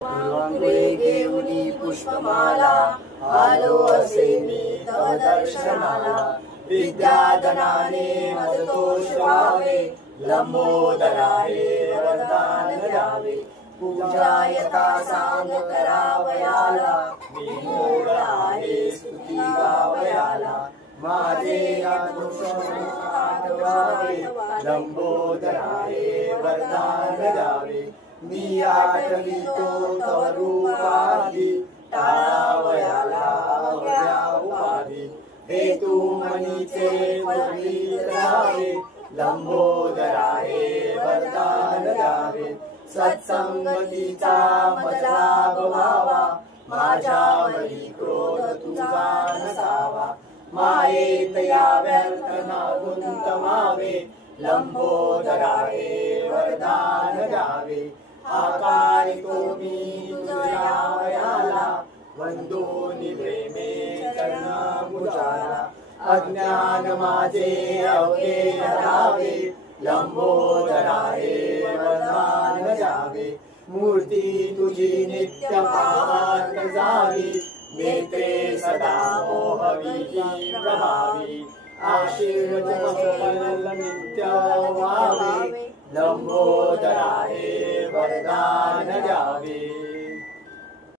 तुरे घेऊनी पुष्पमाला आलो असे मी तव दर्शनाला। विद्याधनाने मज तोष व्हावे लंबोदरा हे वरदान द्यावे। पूजा यथा सांग करावयाला विमोड आहे स्तुती गावयाला। माझे आठवावे लंबोदरा हे वरदान द्यावे। मी आठवितो तव रूपाधी टाळावयाला अवघ्या उपाधी। हे तू मनीचे फलित राहावे लंबोदरा हे वरदान द्यावे। सत्संगतीचा मज लाभ व्हावा माझ्यावरी क्रोध तुझा नसावा। मायेत या व्यर्थ न गुंतमावे लंबोदरा हे वरदान द्यावे। आकारितो मी तुझ्यावयाला वंदोनी प्रेमे चरणांबुजाला। अज्ञान माझे अवघे हरावे लंबोदरा हे वरदान द्यावे। मूर्ती तुझी नित्य पाहत जावी नेत्रे सदा मोहवी प्रभावी। आशीर्वाद नित्य व्हावे लंबोदरा हे वरदान द्यावे।